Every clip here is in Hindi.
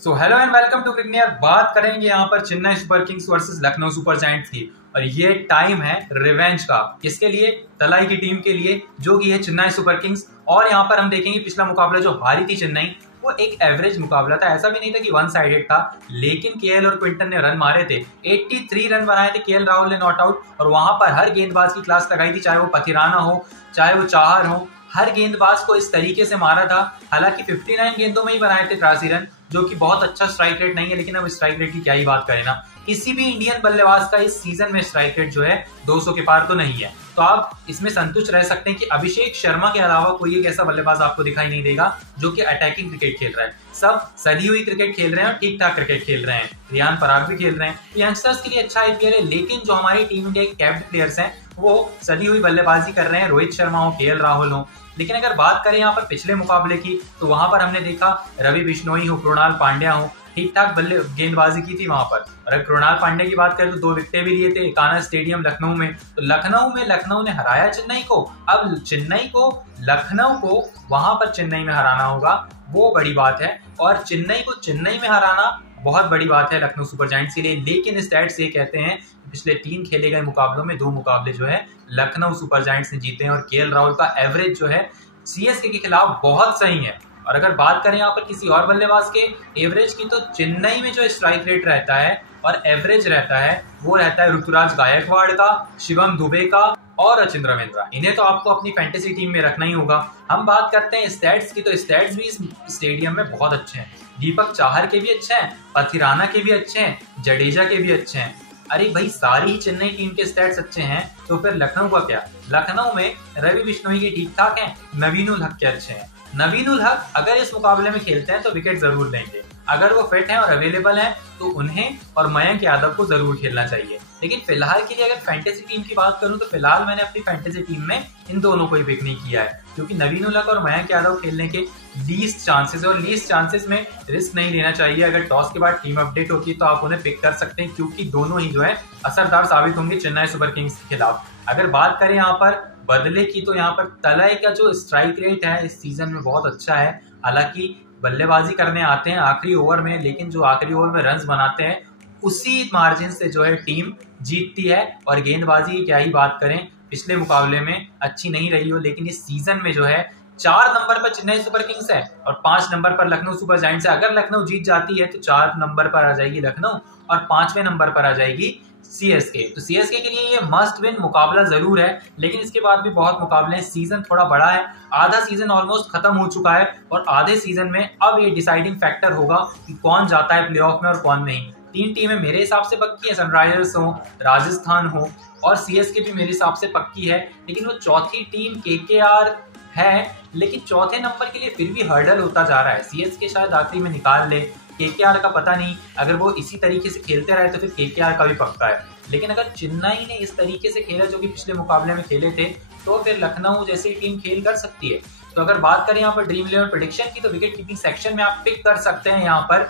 So hello and welcome to Cricnear. बात करेंगे यहाँ पर Chennai super kings versus Lucknow super giants की। और ये टाइम है रिवेंज का। किसके लिए? तलाई की टीम के लिए, जो कि है चेन्नई सुपर किंग्स। और यहाँ पर हम देखेंगे पिछला मुकाबला जो हारी थी चेन्नई, वो एक एवरेज मुकाबला था। ऐसा भी नहीं था कि वन साइडेड था, लेकिन केएल और क्विंटन ने रन मारे थे। 83 रन बनाए थे। केएल राहुल ने नॉट आउट, और वहां पर हर गेंदबाज की क्लास लगाई थी, चाहे वो पथिराना हो चाहे वो चाहर हो। हर गेंदबाज को इस तरीके से मारा था। हालांकि 59 गेंदों में ही बनाए थे 83 रन, जो कि बहुत अच्छा स्ट्राइक रेट नहीं है। लेकिन अब स्ट्राइक रेट की क्या ही बात करें ना, किसी भी इंडियन बल्लेबाज का इस सीजन में स्ट्राइक रेट जो है 200 के पार तो नहीं है। तो आप इसमें संतुष्ट रह सकते हैं कि अभिषेक शर्मा के अलावा कोई एक ऐसा बल्लेबाज आपको दिखाई नहीं देगा जो कि अटैकिंग क्रिकेट खेल रहा है। सब सदी हुई क्रिकेट खेल रहे हैं और ठीक ठाक क्रिकेट खेल रहे हैं। रियान पराग भी खेल रहे हैं। यंगस्टर्स के लिए अच्छा आईपीएल है, लेकिन जो हमारी टीम इंडिया के कैप्ड प्लेयर्स हैं वो सदी हुई बल्लेबाजी कर रहे हैं। रोहित शर्मा हो, केएल राहुल हो। लेकिन अगर बात करें यहाँ पर पिछले मुकाबले की, तो वहां पर हमने देखा रवि बिश्नोई हो, कृणाल पांड्या हो, ठीक ठाक बल्ले गेंदबाजी की थी वहां पर। और अगर कृणाल पांड्या की बात करें तो 2 विकेटें भी लिए थे कान्हा स्टेडियम लखनऊ में। तो लखनऊ ने हराया चेन्नई को। अब चेन्नई को लखनऊ को वहां पर चेन्नई में हराना होगा, वो बड़ी बात है। और चेन्नई को चेन्नई में हराना बहुत बड़ी बात है लखनऊ सुपर जायंट्स के लिए। लेकिन स्टैट्स ये कहते हैं पिछले 3 खेले गए मुकाबलों में 2 मुकाबले जो है लखनऊ सुपर जायंट्स ने जीते हैं। और केएल राहुल का एवरेज जो है सीएसके के खिलाफ बहुत सही है। और अगर बात करें यहाँ पर किसी और बल्लेबाज के एवरेज की, तो चेन्नई में जो स्ट्राइक रेट रहता है और एवरेज रहता है वो रहता है ऋतुराज गायकवाड़ का, शिवम दुबे का और रचिंद्र रवींद्र। इन्हें तो आपको अपनी फैंटेसी टीम में रखना ही होगा। हम बात करते हैं स्टैट्स की, तो स्टैट्स भी इस स्टेडियम में बहुत अच्छे हैं। दीपक चाहर के भी अच्छे हैं, पथिराना के भी अच्छे हैं, जडेजा के भी अच्छे हैं। अरे भाई, सारी ही चेन्नई टीम के स्टैट्स अच्छे हैं, तो फिर लखनऊ का क्या? लखनऊ में रवि बिश्नोई के ठीक ठाक हैं, नवीन उल हक के अच्छे हैं। नवीन उल हक अगर इस मुकाबले में खेलते हैं तो विकेट जरूर लेंगे। अगर वो फिट हैं और अवेलेबल हैं तो उन्हें और मयंक यादव को जरूर खेलना चाहिए। लेकिन फिलहाल के लिए अगर फैंटेसी टीम की बात करूं, तो फिलहाल मैंने अपनी फैंटेसी टीम में इन दोनों को ही पिक नहीं किया है, क्योंकि नवीन उल हक और मयंक यादव खेलने के लीस्ट चांसेस है। और लीस्ट चांसेस में रिस्क नहीं लेना चाहिए। अगर टॉस के बाद टीम अपडेट होती है तो आप उन्हें पिक कर सकते हैं, क्योंकि दोनों ही जो है असरदार साबित होंगे चेन्नई सुपर किंग्स के खिलाफ। अगर बात करें यहाँ पर बदले की, तो यहाँ पर तलय का जो स्ट्राइक रेट है इस सीजन में बहुत अच्छा है। हालांकि बल्लेबाजी करने आते हैं आखिरी ओवर में, लेकिन जो आखिरी ओवर में रन्स बनाते हैं उसी मार्जिन से जो है टीम जीतती है। और गेंदबाजी क्या ही बात करें, पिछले मुकाबले में अच्छी नहीं रही हो, लेकिन इस सीजन में जो है 4 नंबर पर चेन्नई सुपर किंग्स है और 5 नंबर पर लखनऊ सुपर जायंट्स है। अगर लखनऊ जीत जाती है तो 4 नंबर पर आ जाएगी लखनऊ और 5वें नंबर पर आ जाएगी सीएसके। तो सीएसके के लिए ये मस्ट विन मुकाबला जरूर है, लेकिन इसके बाद भी बहुत मुकाबले हैं। सीजन थोड़ा बड़ा है, आधा सीजन ऑलमोस्ट खत्म हो चुका है, और आधे सीजन में अब ये डिसाइडिंग फैक्टर होगा कि कौन जाता है प्लेऑफ में और कौन नहीं। 3 टीमें मेरे हिसाब से पक्की है, सनराइजर्स हो, राजस्थान हो और सीएसके भी मेरे हिसाब से पक्की है। लेकिन वो चौथी टीम केकेआर है, लेकिन चौथे नंबर के लिए फिर भी हर्डल होता जा रहा है। सीएसके शायद आखिरी में निकाल ले, केकेआर का पता नहीं। अगर वो इसी तरीके से खेलते रहे तो फिर केकेआर का भी पक्का है। लेकिन अगर चेन्नई ने इस तरीके से खेला जो कि पिछले मुकाबले में खेले थे, तो फिर लखनऊ जैसी टीम खेल कर सकती है। तो अगर बात करें यहाँ पर ड्रीम 11 प्रेडिक्शन की, तो विकेट कीपिंग सेक्शन में आप पिक कर सकते हैं यहाँ पर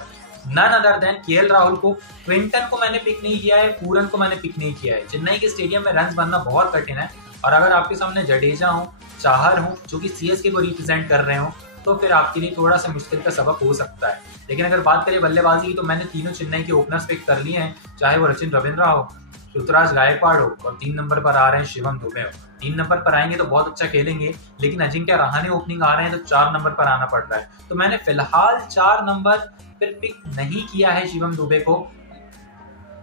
none other than KL Rahul को। क्विंटन को मैंने पिक नहीं किया है, पूरन को मैंने पिक नहीं किया है। चेन्नई के स्टेडियम में रन बनना बहुत कठिन है। और अगर आपके सामने जडेजा हो, चाहर हो, जो कि सीएसके को रिप्रेजेंट कर रहे हो, तो फिर आपके लिए थोड़ा सा मुश्किल का सबक हो सकता है। लेकिन अगर बात करें बल्लेबाजी की, तो मैंने तीनों चेन्नई के ओपनर्स पिक कर लिए हैं, चाहे वो रचिन रविंद्र हो, ऋतुराज गायकवाड़ हो, और 3 नंबर पर आ रहे हैं शिवम दुबे हो। 3 नंबर पर आएंगे तो बहुत अच्छा खेलेंगे, लेकिन अजिंक्य रहाणे ओपनिंग आ रहे हैं तो 4 नंबर पर आना पड़ रहा है। तो मैंने फिलहाल 4 नंबर फिर पिक नहीं किया है शिवम दुबे को।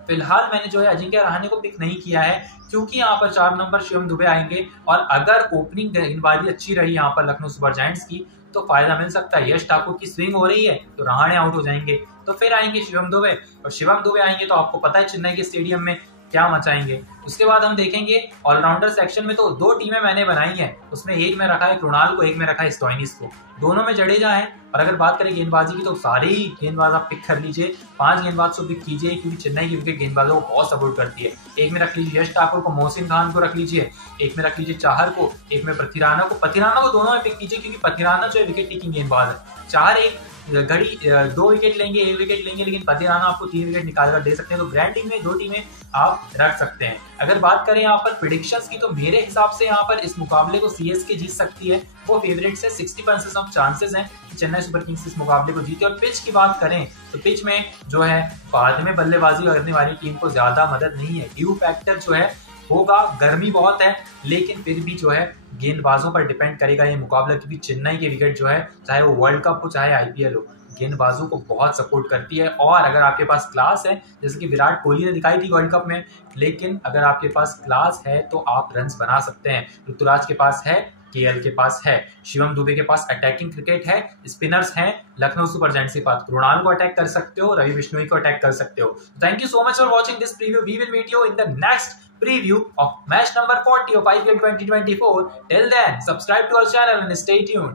फिलहाल मैंने जो है अजिंक्य रहाणे को पिक नहीं किया है, क्योंकि यहाँ पर 4 नंबर शिवम दुबे आएंगे। और अगर ओपनिंग गेंदबाजी अच्छी रही यहाँ पर लखनऊ सुपर जायंट्स की, तो फायदा मिल सकता है। यश ठाकुर की स्विंग हो रही है तो रहाणे आउट हो जाएंगे, तो फिर आएंगे शिवम दुबे। और शिवम दुबे आएंगे तो आपको पता है चेन्नई के स्टेडियम में क्या मचाएंगे। उसके बाद हम देखेंगे ऑलराउंडर सेक्शन में, तो 2 टीमें मैंने बनाई हैं। उसमें एक में रखा है कृणाल को, एक में रखा है स्टोइनिस को। दोनों में जडेजा है। और अगर बात करें गेंदबाजी की, तो सारे ही गेंदबाज आप पिक कर लीजिए। 5 गेंदबाज को पिक कीजिए, क्योंकि चेन्नई की विकेट गेंदबाजों को बहुत सपोर्ट करती है। एक में रख लीजिए यश ठाकुर को, मोहसिन खान को रख लीजिए, एक में रख लीजिए चाहर को, एक में पथिराना को। पथिराना को दोनों में पिक कीजिए, क्योंकि पथिराना जो है विकेट टेकिंग गेंदबाज है। चाहर एक घड़ी 2 विकेट लेंगे, 1 विकेट लेंगे, लेकिन पथिराना आपको 3 विकेट निकाल कर दे सकते हैं। तो ग्रैंड टीम में 2 टीमें आप रख सकते हैं। अगर बात करें यहाँ पर प्रेडिक्शंस की, तो मेरे हिसाब से यहाँ पर इस मुकाबले को सीएसके जीत सकती है। वो फेवरेट से 60% ऑफ चांसेस हैं कि चेन्नई सुपर किंग्स इस मुकाबले को जीते। और पिच की बात करें तो पिच में जो है बाद में बल्लेबाजी करने वाली टीम को ज्यादा मदद नहीं है। ड्यू फैक्टर जो है होगा, गर्मी बहुत है, लेकिन फिर भी जो है गेंदबाजों पर डिपेंड करेगा ये मुकाबला, क्योंकि चेन्नई की विकेट जो है चाहे वो वर्ल्ड कप हो चाहे आईपीएल हो, गेंदबाजों को बहुत सपोर्ट करती है। और अगर आपके पास क्लास है, जैसे कि विराट कोहली ने दिखाई थी वर्ल्ड कप में, लेकिन अगर आपके पास क्लास है तो आप रन्स बना सकते हैं। ऋतुराज के पास है, केएल के पास है, शिवम दुबे के पास अटैकिंग क्रिकेट है, स्पिनर्स हैं, लखनऊ सुपर जायंट्स के पास कृणाल को अटैक कर सकते हो, रवि बिश्नोई को अटैक कर सकते हो। Thank you so much for watching this preview. We will meet you in the next preview of match number 40 of IPL 2024. Till then, subscribe to our channel and stay tuned.